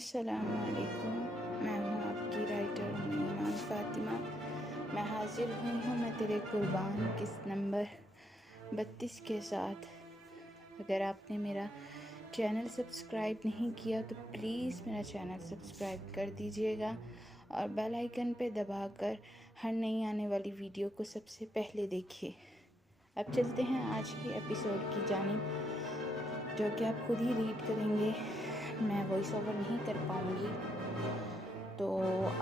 अस्सलामुअलैकुम। मैं हूँ आपकी राइटर ईमान फ़ातिमा। मैं हाज़िर हुई हूँ मैं तेरे कुर्बान किस्त नंबर 32 के साथ। अगर आपने मेरा चैनल सब्सक्राइब नहीं किया तो प्लीज़ मेरा चैनल सब्सक्राइब कर दीजिएगा और बेल आइकन पे दबाकर हर नई आने वाली वीडियो को सबसे पहले देखिए। अब चलते हैं आज की एपिसोड की जानिब, जो कि आप खुद ही रीड करेंगे। मैं वॉइस ओवर नहीं कर पाऊँगी, तो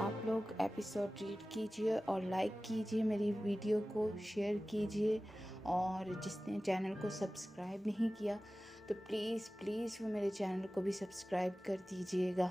आप लोग एपिसोड रीड कीजिए और लाइक कीजिए, मेरी वीडियो को शेयर कीजिए। और जिसने चैनल को सब्सक्राइब नहीं किया तो प्लीज़ वो मेरे चैनल को भी सब्सक्राइब कर दीजिएगा।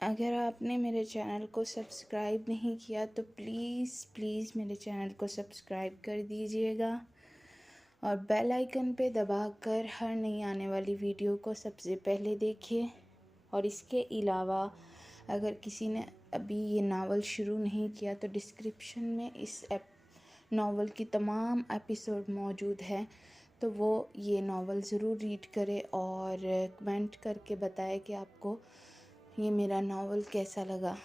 अगर आपने मेरे चैनल को सब्सक्राइब नहीं किया तो प्लीज़ मेरे चैनल को सब्सक्राइब कर दीजिएगा और बेल आइकन पे दबाकर हर नई आने वाली वीडियो को सबसे पहले देखिए। और इसके अलावा अगर किसी ने अभी ये नावल शुरू नहीं किया तो डिस्क्रिप्शन में इस नावल की तमाम एपिसोड मौजूद है, तो वो ये नावल ज़रूर रीड करे और कमेंट करके बताए कि आपको ये मेरा नावल कैसा लगा।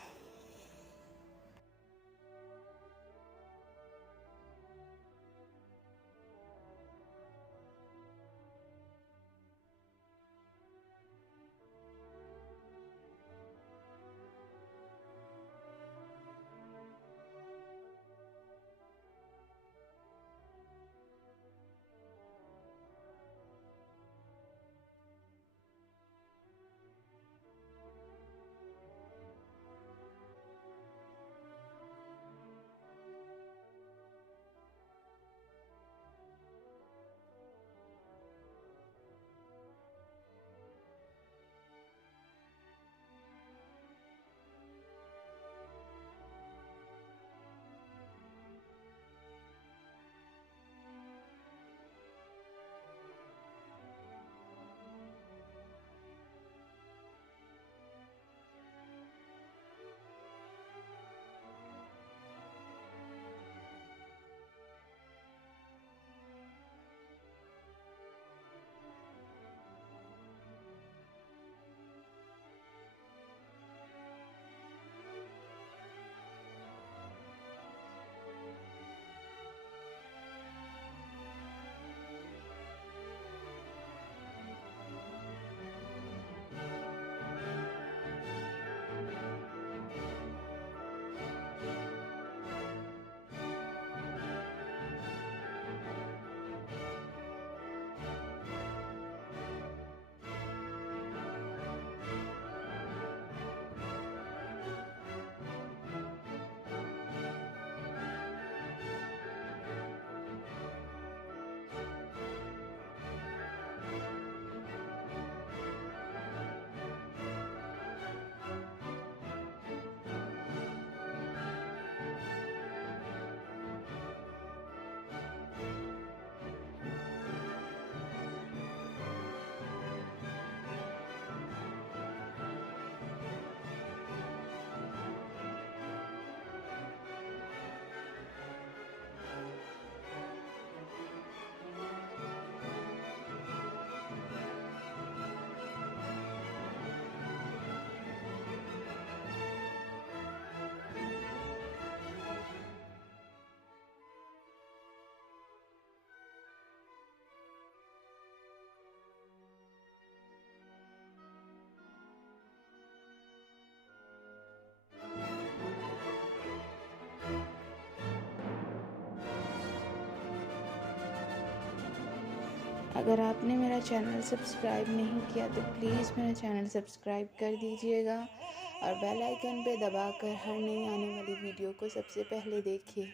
अगर आपने मेरा चैनल सब्सक्राइब नहीं किया तो प्लीज़ मेरा चैनल सब्सक्राइब कर दीजिएगा और बेल आइकन पे दबाकर हर नई आने वाली वीडियो को सबसे पहले देखिए।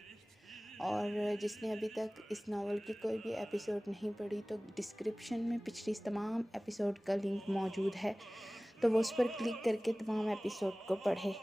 और जिसने अभी तक इस नावल की कोई भी एपिसोड नहीं पढ़ी तो डिस्क्रिप्शन में पिछली तमाम एपिसोड का लिंक मौजूद है, तो वो उस पर क्लिक करके तमाम एपिसोड को पढ़े।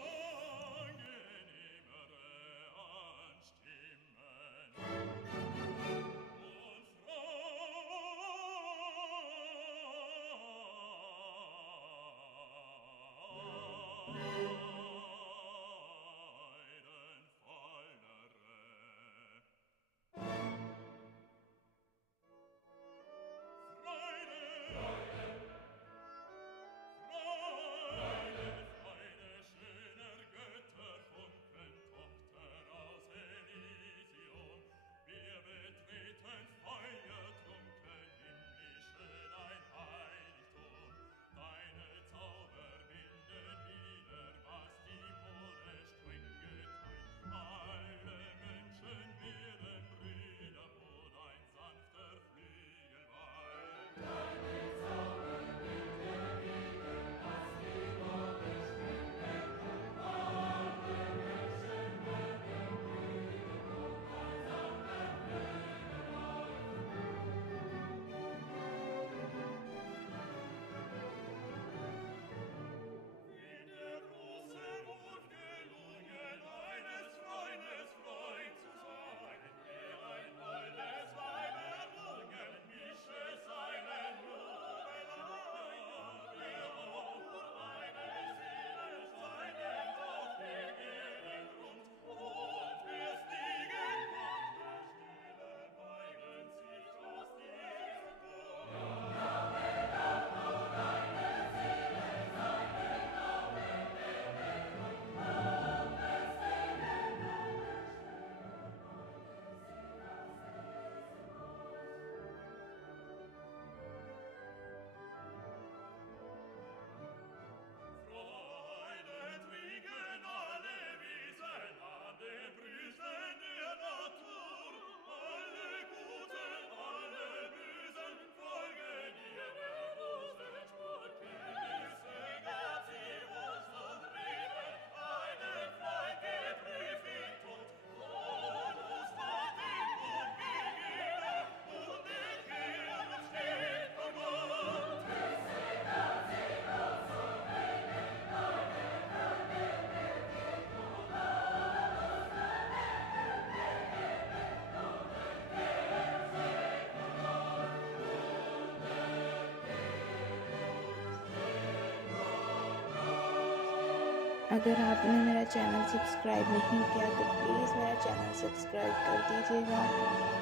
अगर आपने मेरा चैनल सब्सक्राइब नहीं किया तो प्लीज़ मेरा चैनल सब्सक्राइब कर दीजिएगा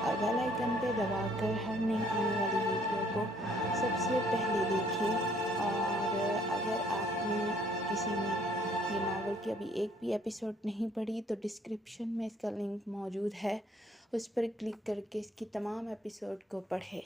और बेल आइकन पे दबाकर हर नई आने वाली वीडियो को सबसे पहले देखिए। और अगर आपने किसी ने ये नावल की अभी एक भी एपिसोड नहीं पढ़ी तो डिस्क्रिप्शन में इसका लिंक मौजूद है, उस पर क्लिक करके इसकी तमाम एपिसोड को पढ़े।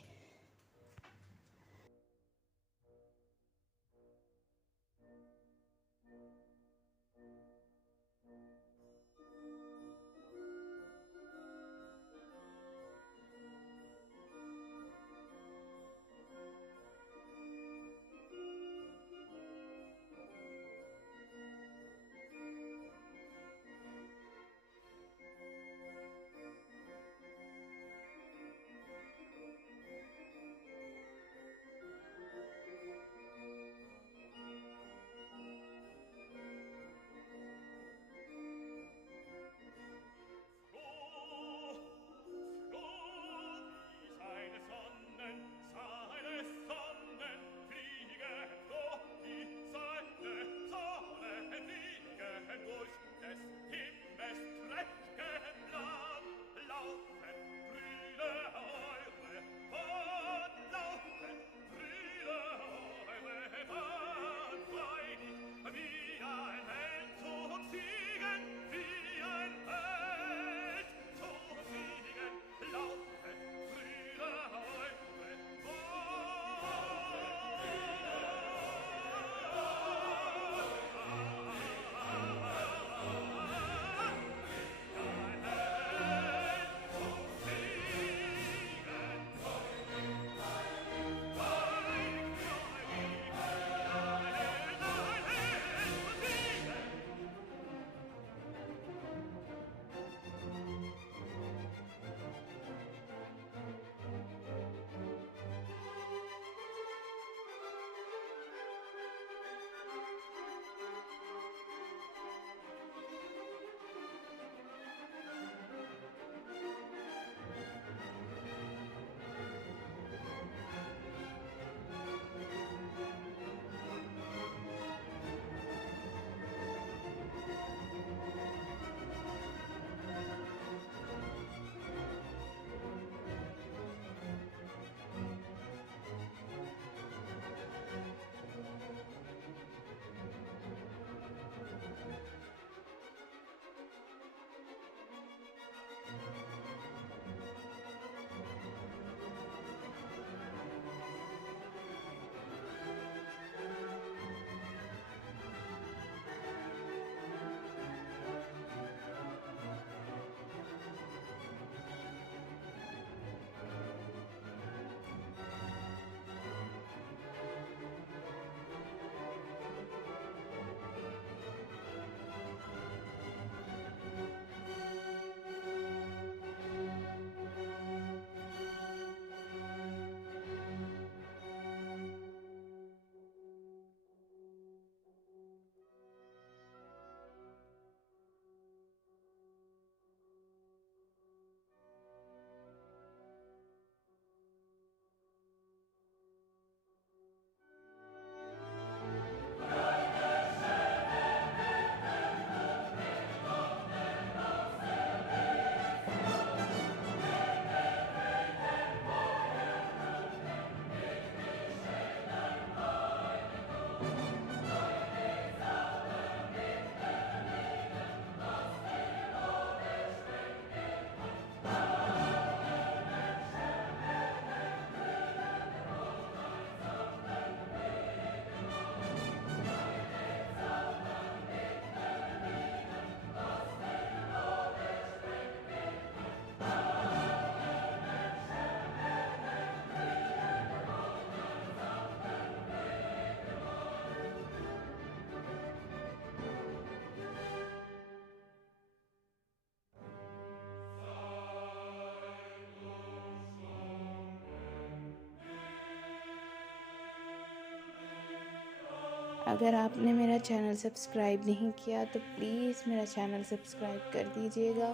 अगर आपने मेरा चैनल सब्सक्राइब नहीं किया तो प्लीज़ मेरा चैनल सब्सक्राइब कर दीजिएगा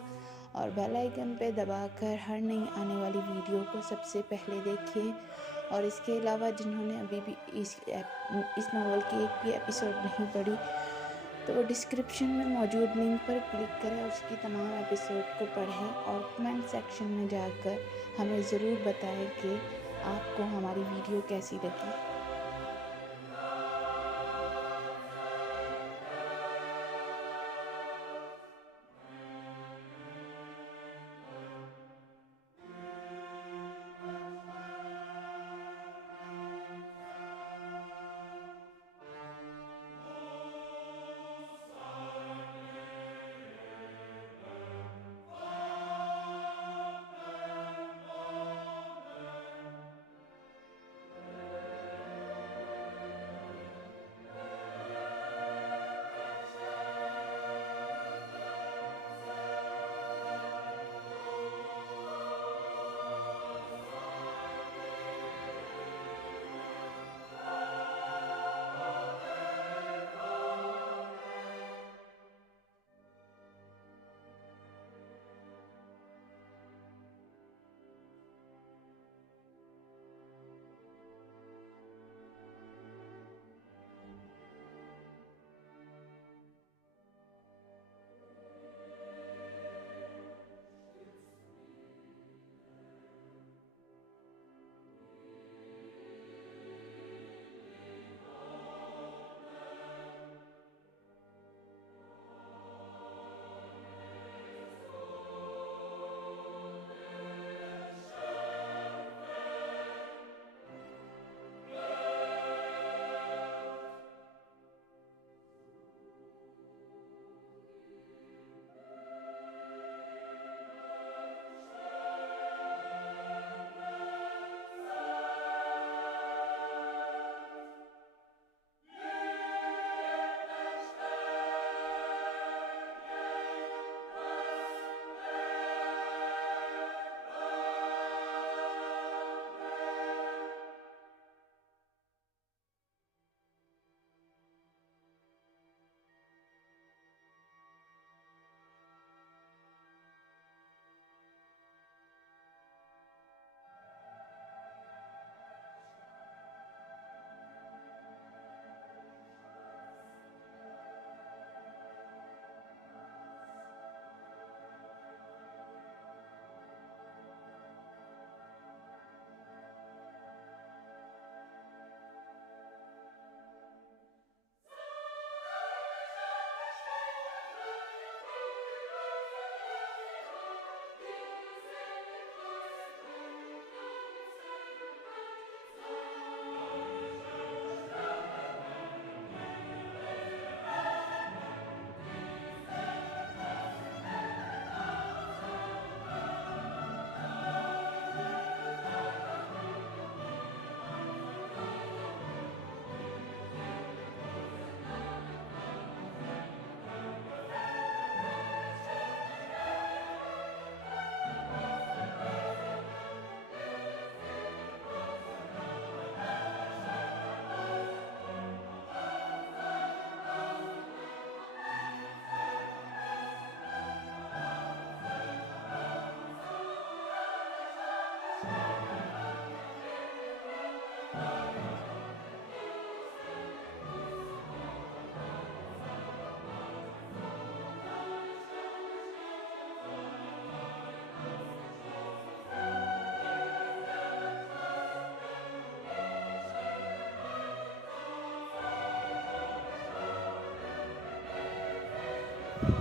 और बेल आइकन पे दबाकर हर नई आने वाली वीडियो को सबसे पहले देखिए। और इसके अलावा जिन्होंने अभी भी इस नॉवल की एक भी एपिसोड नहीं पढ़ी तो वो डिस्क्रिप्शन में मौजूद लिंक पर क्लिक करें और उसकी तमाम एपिसोड को पढ़ें और कमेंट सेक्शन में जाकर हमें ज़रूर बताएं कि आपको हमारी वीडियो कैसी लगी।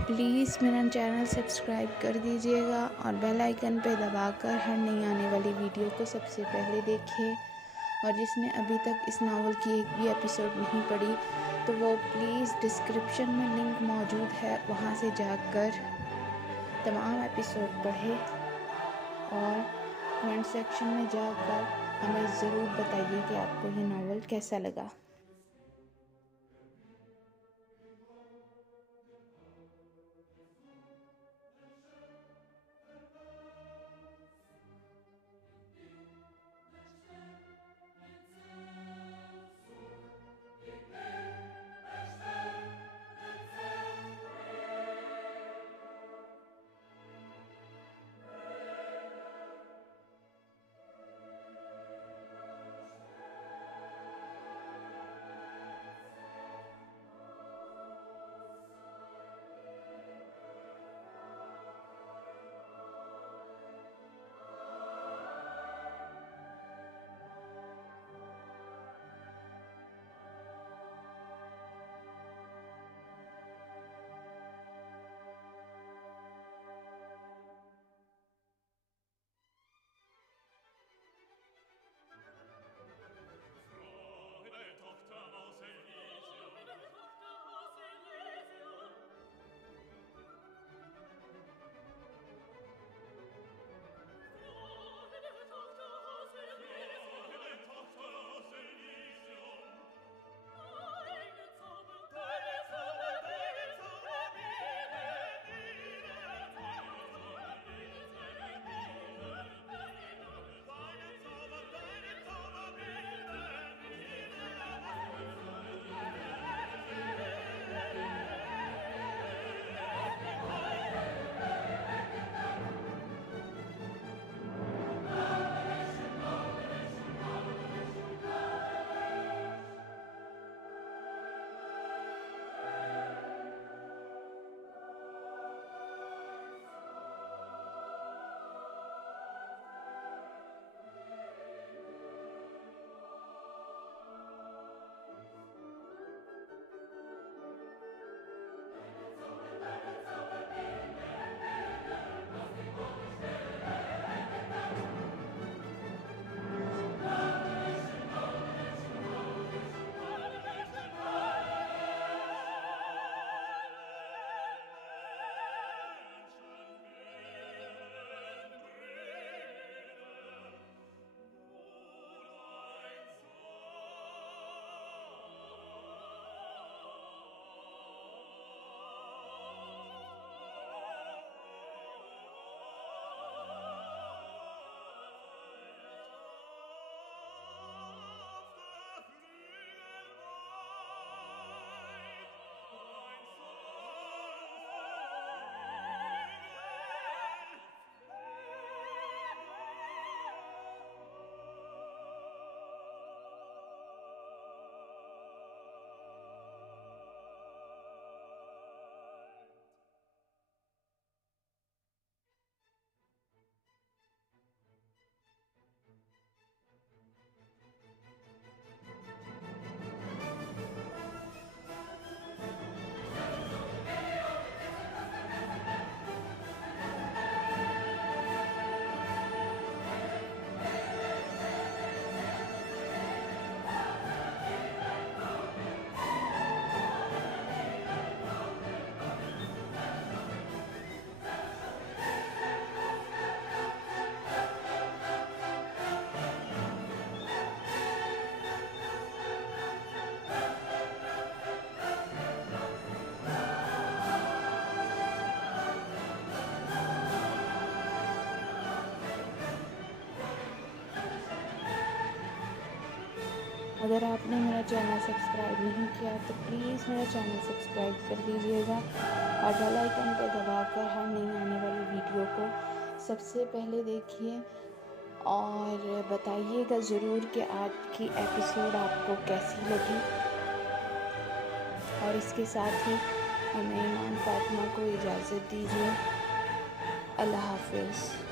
प्लीज़ मेरा चैनल सब्सक्राइब कर दीजिएगा और बेल आइकन पे दबाकर हर नई आने वाली वीडियो को सबसे पहले देखिए। और जिसने अभी तक इस नावल की एक भी एपिसोड नहीं पढ़ी तो वो प्लीज़ डिस्क्रिप्शन में लिंक मौजूद है, वहाँ से जाकर तमाम एपिसोड पढ़े और कमेंट सेक्शन में जाकर हमें ज़रूर बताइए कि आपको ये नावल कैसा लगा। अगर आपने मेरा चैनल सब्सक्राइब नहीं किया तो प्लीज़ मेरा चैनल सब्सक्राइब कर दीजिएगा और बेल आइकन पर दबाकर हर नई आने वाली वीडियो को सबसे पहले देखिए और बताइएगा ज़रूर कि आज की एपिसोड आपको कैसी लगी। और इसके साथ ही हमें ईमान फातिमा को इजाज़त दीजिए। अल्लाह हाफ़िज़।